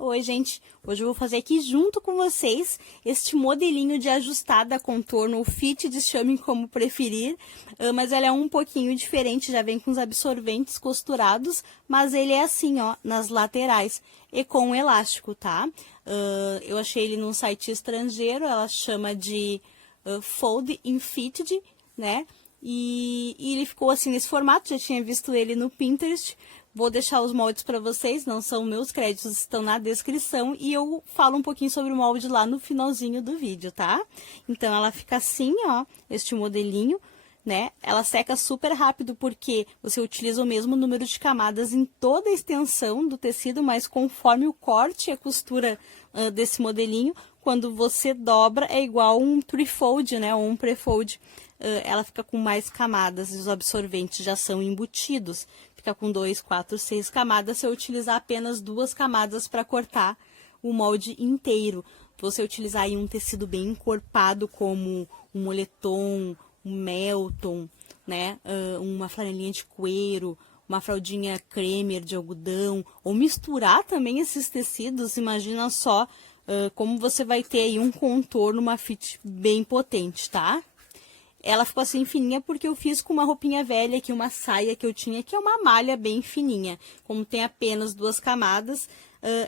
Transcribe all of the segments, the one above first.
Oi, gente! Hoje eu vou fazer aqui junto com vocês este modelinho de ajustada contorno, o Fit, chamem como preferir, mas ele é um pouquinho diferente, já vem com os absorventes costurados, mas ele é assim, ó, nas laterais e com elástico, tá? Eu achei ele num site estrangeiro, ela chama de Fold in Fitted, né? E ele ficou assim nesse formato, já tinha visto ele no Pinterest. Vou deixar os moldes para vocês, não são meus, créditos estão na descrição e eu falo um pouquinho sobre o molde lá no finalzinho do vídeo, tá? Então ela fica assim, ó, este modelinho, né? Ela seca super rápido porque você utiliza o mesmo número de camadas em toda a extensão do tecido, mas conforme o corte e a costura desse modelinho, quando você dobra é igual um trifold, né? Ou um prefold. Ela fica com mais camadas e os absorventes já são embutidos. Fica com 2, 4, 6 camadas se eu utilizar apenas 2 camadas para cortar o molde inteiro. Você utilizar aí um tecido bem encorpado como um moletom, um melton, né? Uma flanelinha de cuero, uma fraldinha cremer de algodão, ou misturar também esses tecidos, imagina só como você vai ter aí um contorno, uma fit bem potente, tá? Ela ficou assim fininha porque eu fiz com uma roupinha velha aqui, uma saia que eu tinha, que é uma malha bem fininha. Como tem apenas 2 camadas,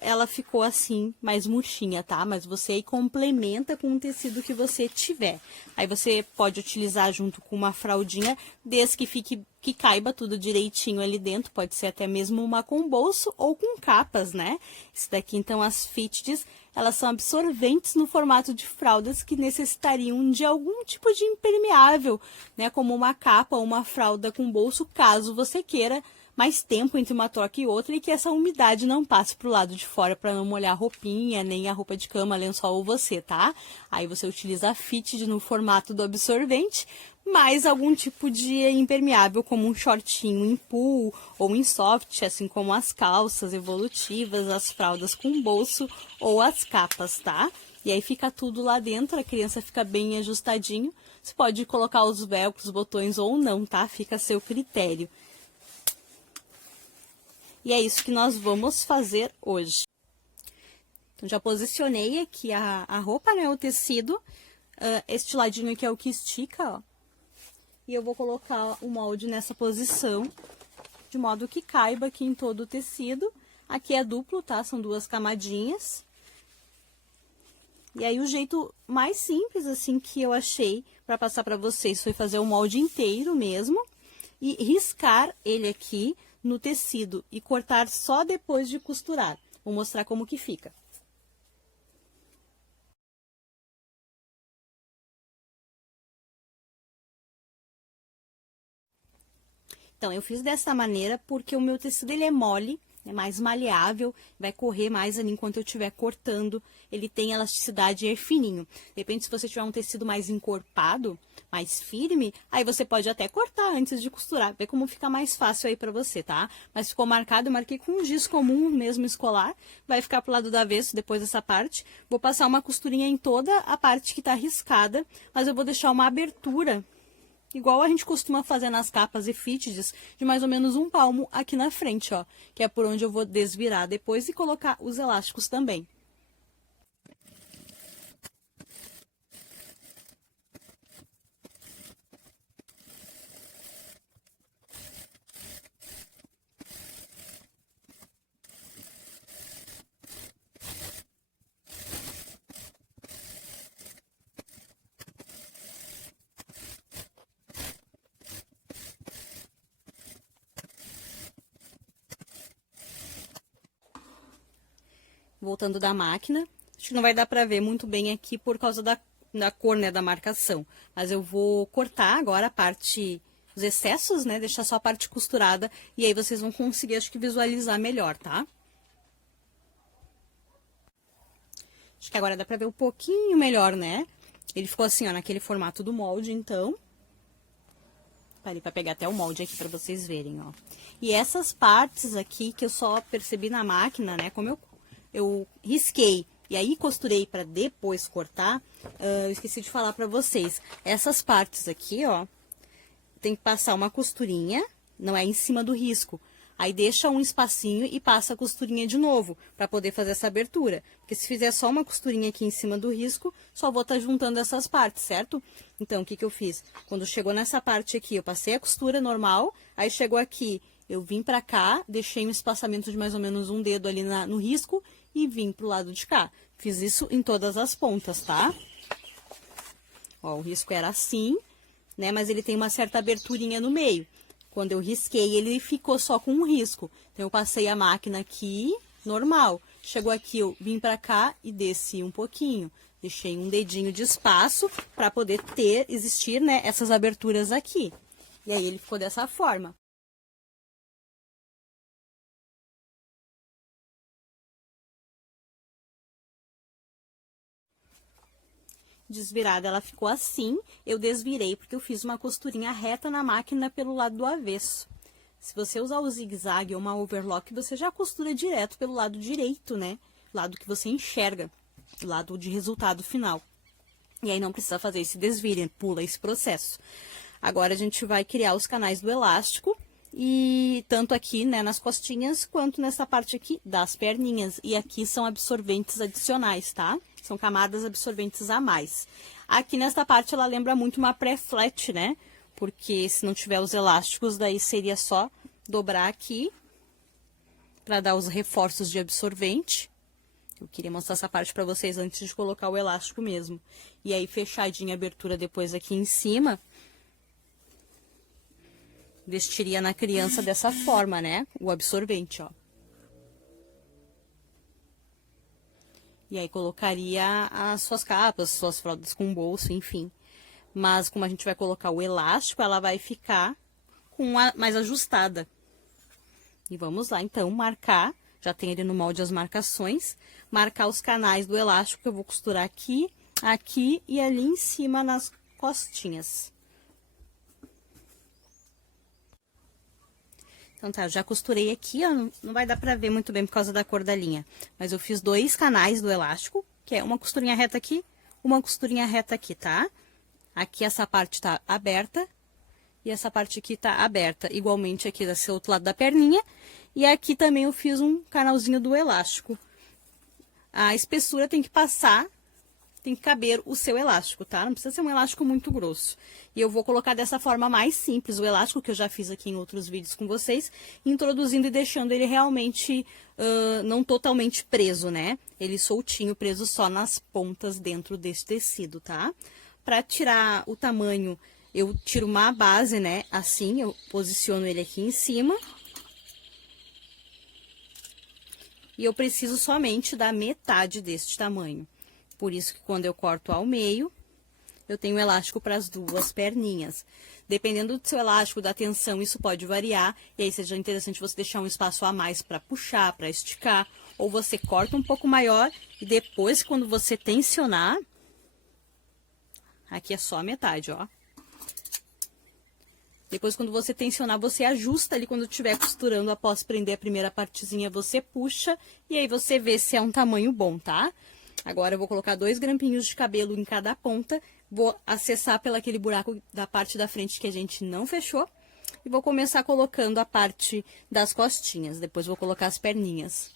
ela ficou assim, mais murchinha, tá? Mas você aí complementa com o tecido que você tiver. Aí você pode utilizar junto com uma fraldinha, desde que caiba tudo direitinho ali dentro. Pode ser até mesmo uma com bolso ou com capas, né? Esse daqui, então, as Fitted, elas são absorventes no formato de fraldas que necessitariam de algum tipo de impermeável, né? Como uma capa ou uma fralda com bolso, caso você queira mais tempo entre uma troca e outra e que essa umidade não passe para o lado de fora para não molhar a roupinha, nem a roupa de cama, lençol ou você, tá? Aí você utiliza a Fitted no formato do absorvente, mais algum tipo de impermeável, como um shortinho em pull ou em soft, assim como as calças evolutivas, as fraldas com bolso ou as capas, tá? E aí fica tudo lá dentro, a criança fica bem ajustadinho. Você pode colocar os velcros, botões ou não, tá? Fica a seu critério. E é isso que nós vamos fazer hoje. Então, já posicionei aqui a roupa, né, o tecido. Este ladinho aqui é o que estica, ó. E eu vou colocar o molde nessa posição, de modo que caiba aqui em todo o tecido. Aqui é duplo, tá? São 2 camadinhas. E aí, o jeito mais simples, assim, que eu achei para passar para vocês foi fazer o molde inteiro mesmo e riscar ele aqui no tecido e cortar só depois de costurar. Vou mostrar como que fica. Então, eu fiz dessa maneira porque o meu tecido ele é mole, é mais maleável, vai correr mais ali enquanto eu estiver cortando, ele tem elasticidade e é fininho. De repente, se você tiver um tecido mais encorpado, mais firme, aí você pode até cortar antes de costurar, vê como fica mais fácil aí pra você, tá? Mas ficou marcado, eu marquei com um giz comum, mesmo escolar, vai ficar pro lado do avesso depois dessa parte. Vou passar uma costurinha em toda a parte que tá riscada, mas eu vou deixar uma abertura igual a gente costuma fazer nas capas e Fitteds, de mais ou menos 1 palmo aqui na frente, ó. Que é por onde eu vou desvirar depois e colocar os elásticos também. Voltando da máquina, acho que não vai dar pra ver muito bem aqui por causa da cor, né, da marcação. Mas eu vou cortar agora a parte, os excessos, né, deixar só a parte costurada e aí vocês vão conseguir, acho que visualizar melhor, tá? Acho que agora dá pra ver um pouquinho melhor, né? Ele ficou assim, ó, naquele formato do molde, então. Parei pra pegar até o molde aqui pra vocês verem, ó. E essas partes aqui que eu só percebi na máquina, né, como eu risquei e aí costurei para depois cortar, eu esqueci de falar para vocês. Essas partes aqui, ó, tem que passar uma costurinha, não é em cima do risco. Aí deixa um espacinho e passa a costurinha de novo, para poder fazer essa abertura. Porque se fizer só uma costurinha aqui em cima do risco, só vou estar juntando essas partes, certo? Então, o que que eu fiz? Quando chegou nessa parte aqui, eu passei a costura normal, aí chegou aqui, eu vim pra cá, deixei um espaçamento de mais ou menos um dedo ali no risco e vim pro lado de cá. Fiz isso em todas as pontas, tá? Ó, o risco era assim, né? Mas ele tem uma certa aberturinha no meio. Quando eu risquei, ele ficou só com um risco. Então, eu passei a máquina aqui, normal. Chegou aqui, eu vim pra cá e desci um pouquinho. Deixei um dedinho de espaço para poder existir, né, essas aberturas aqui. E aí, ele ficou dessa forma. Desvirada, ela ficou assim. Eu desvirei porque eu fiz uma costurinha reta na máquina pelo lado do avesso. Se você usar o zigue-zague ou uma overlock, você já costura direto pelo lado direito, né? Lado que você enxerga, lado de resultado final. E aí não precisa fazer esse desvire, pula esse processo. Agora a gente vai criar os canais do elástico, e tanto aqui, né, nas costinhas, quanto nessa parte aqui das perninhas. E aqui são absorventes adicionais, tá? São camadas absorventes a mais. Aqui nesta parte ela lembra muito uma pré-flat, né? Porque se não tiver os elásticos, daí seria só dobrar aqui para dar os reforços de absorvente. Eu queria mostrar essa parte para vocês antes de colocar o elástico mesmo. E aí, fechadinha a abertura depois aqui em cima. Vestiria na criança dessa forma, né? O absorvente, ó. E aí, colocaria as suas capas, suas fraldas com bolso, enfim. Mas, como a gente vai colocar o elástico, ela vai ficar mais ajustada. E vamos lá, então, marcar. Já tem ali no molde as marcações. Marcar os canais do elástico, que eu vou costurar aqui, aqui e ali em cima nas costinhas. Então tá, eu já costurei aqui, ó, não vai dar pra ver muito bem por causa da cor da linha. Mas eu fiz 2 canais do elástico, que é uma costurinha reta aqui, uma costurinha reta aqui, tá? Aqui essa parte tá aberta e essa parte aqui tá aberta, igualmente aqui desse outro lado da perninha. E aqui também eu fiz um canalzinho do elástico. A espessura tem que passar, tem que caber o seu elástico, tá? Não precisa ser um elástico muito grosso. E eu vou colocar dessa forma mais simples o elástico, que eu já fiz aqui em outros vídeos com vocês, introduzindo e deixando ele realmente não totalmente preso, né? Ele soltinho, preso só nas pontas dentro desse tecido, tá? Pra tirar o tamanho, eu tiro uma base, né? Assim, eu posiciono ele aqui em cima. E eu preciso somente da metade deste tamanho. Por isso que quando eu corto ao meio, eu tenho elástico para as 2 perninhas. Dependendo do seu elástico, da tensão, isso pode variar. E aí seja interessante você deixar um espaço a mais para puxar, para esticar. Ou você corta um pouco maior e depois, quando você tensionar, aqui é só a metade, ó. Depois, quando você tensionar, você ajusta ali quando estiver costurando. Após prender a primeira partezinha, você puxa e aí você vê se é um tamanho bom, tá? Agora, eu vou colocar 2 grampinhos de cabelo em cada ponta. Vou acessar pelo aquele buraco da parte da frente que a gente não fechou. E vou começar colocando a parte das costinhas. Depois, vou colocar as perninhas.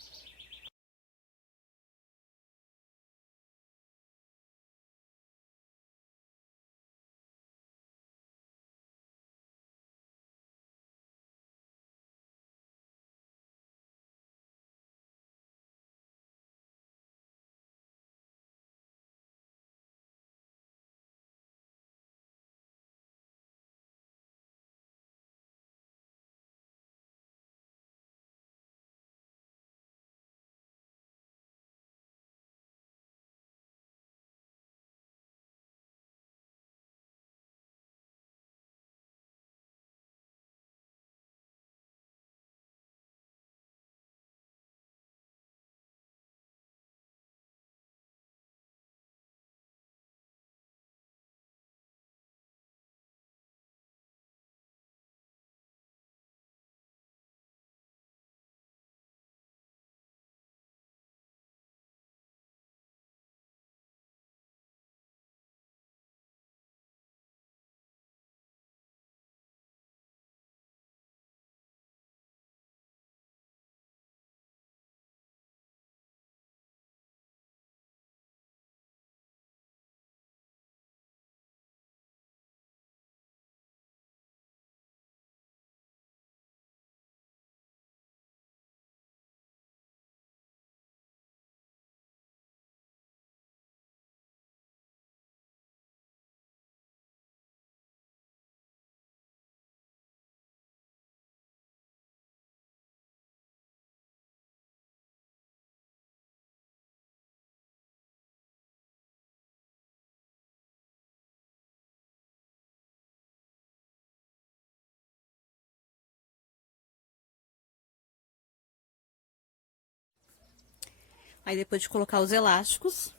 Aí depois de colocar os elásticos,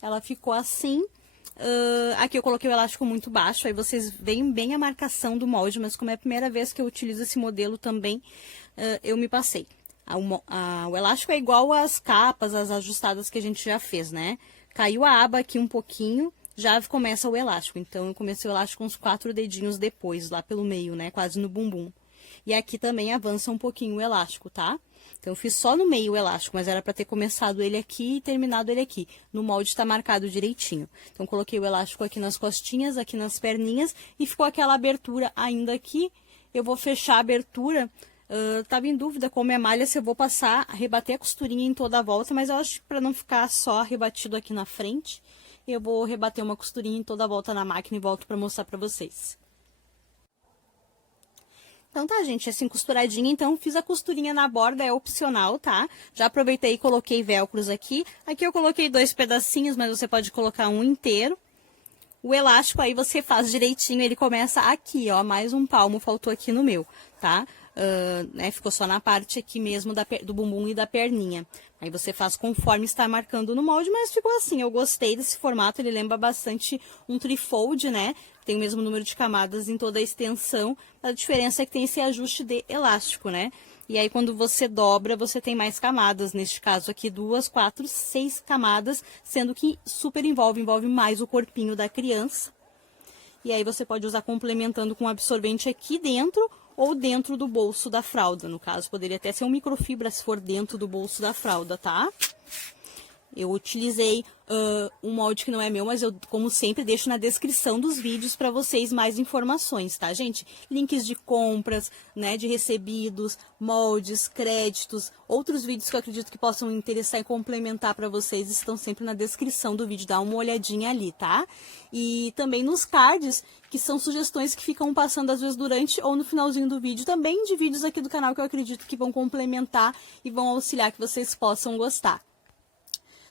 ela ficou assim. Aqui eu coloquei o elástico muito baixo, aí vocês veem bem a marcação do molde, mas como é a primeira vez que eu utilizo esse modelo também, eu me passei. O elástico é igual às capas, as ajustadas que a gente já fez, né? Caiu a aba aqui um pouquinho, já começa o elástico. Então, eu comecei o elástico uns 4 dedinhos depois, lá pelo meio, né? Quase no bumbum. E aqui também avança um pouquinho o elástico, tá? Então, eu fiz só no meio o elástico, mas era pra ter começado ele aqui e terminado ele aqui. No molde tá marcado direitinho. Então, coloquei o elástico aqui nas costinhas, aqui nas perninhas, e ficou aquela abertura ainda aqui. Eu vou fechar a abertura. Tava em dúvida como é malha, se eu vou passar, rebater a costurinha em toda a volta, mas eu acho que pra não ficar só rebatido aqui na frente, eu vou rebater uma costurinha em toda a volta na máquina e volto pra mostrar pra vocês. Então tá, gente, assim costuradinha, então fiz a costurinha na borda, é opcional, tá? Já aproveitei e coloquei velcros aqui. Aqui eu coloquei 2 pedacinhos, mas você pode colocar um inteiro. O elástico aí você faz direitinho, ele começa aqui, ó, mais um palmo faltou aqui no meu, tá? Né, ficou só na parte aqui mesmo do bumbum e da perninha. Aí você faz conforme está marcando no molde, mas ficou assim, eu gostei desse formato, ele lembra bastante um trifold, né? Tem o mesmo número de camadas em toda a extensão, a diferença é que tem esse ajuste de elástico, né? E aí quando você dobra, você tem mais camadas, neste caso aqui 2, 4, 6 camadas, sendo que super envolve mais o corpinho da criança. E aí você pode usar complementando com absorvente aqui dentro, ou dentro do bolso da fralda, no caso, poderia até ser um microfibra se for dentro do bolso da fralda, tá? Eu utilizei um molde que não é meu, mas eu, como sempre, deixo na descrição dos vídeos para vocês mais informações, tá, gente? Links de compras, né, de recebidos, moldes, créditos, outros vídeos que eu acredito que possam interessar e complementar para vocês estão sempre na descrição do vídeo, dá uma olhadinha ali, tá? E também nos cards, que são sugestões que ficam passando às vezes durante ou no finalzinho do vídeo, também de vídeos aqui do canal que eu acredito que vão complementar e vão auxiliar que vocês possam gostar.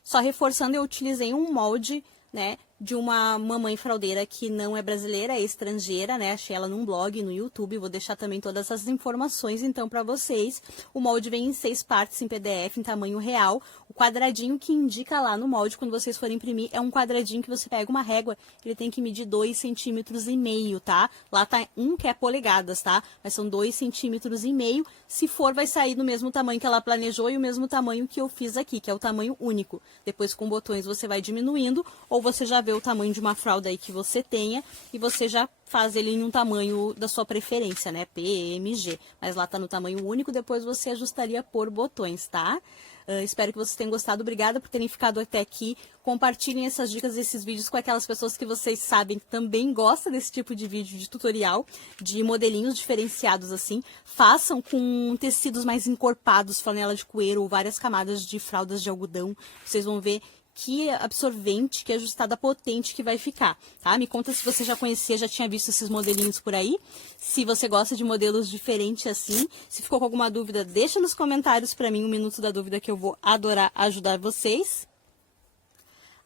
Só reforçando, eu utilizei um molde, né, de uma mamãe fraldeira que não é brasileira, é estrangeira, né? Achei ela num blog, no YouTube, vou deixar também todas essas informações, então, para vocês. O molde vem em 6 partes em PDF, em tamanho real. O quadradinho que indica lá no molde, quando vocês forem imprimir, é um quadradinho que você pega uma régua, ele tem que medir 2,5 cm, tá? Lá tá que é polegadas, tá? Mas são 2,5 cm. Se for, vai sair do mesmo tamanho que ela planejou e o mesmo tamanho que eu fiz aqui, que é o tamanho único. Depois, com botões, você vai diminuindo, ou você já vê o tamanho de uma fralda aí que você tenha e você já faz ele em um tamanho da sua preferência, né? P, M, G. Mas lá tá no tamanho único, depois você ajustaria por botões, tá? Espero que vocês tenham gostado. Obrigada por terem ficado até aqui. Compartilhem essas dicas, esses vídeos com aquelas pessoas que vocês sabem que também gostam desse tipo de vídeo de tutorial, de modelinhos diferenciados assim. Façam com tecidos mais encorpados, flanela de coeiro ou várias camadas de fraldas de algodão. Vocês vão ver que absorvente, que ajustada potente que vai ficar, tá? Me conta se você já conhecia, já tinha visto esses modelinhos por aí, se você gosta de modelos diferentes assim, se ficou com alguma dúvida, deixa nos comentários para mim, 1 minuto da dúvida, que eu vou adorar ajudar vocês.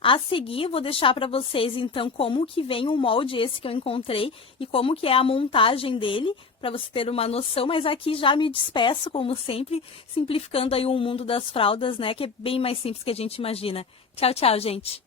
A seguir, vou deixar para vocês, então, como que vem o molde esse que eu encontrei e como que é a montagem dele, para você ter uma noção, mas aqui já me despeço, como sempre, simplificando aí o mundo das fraldas, né, que é bem mais simples que a gente imagina. Tchau, tchau, gente!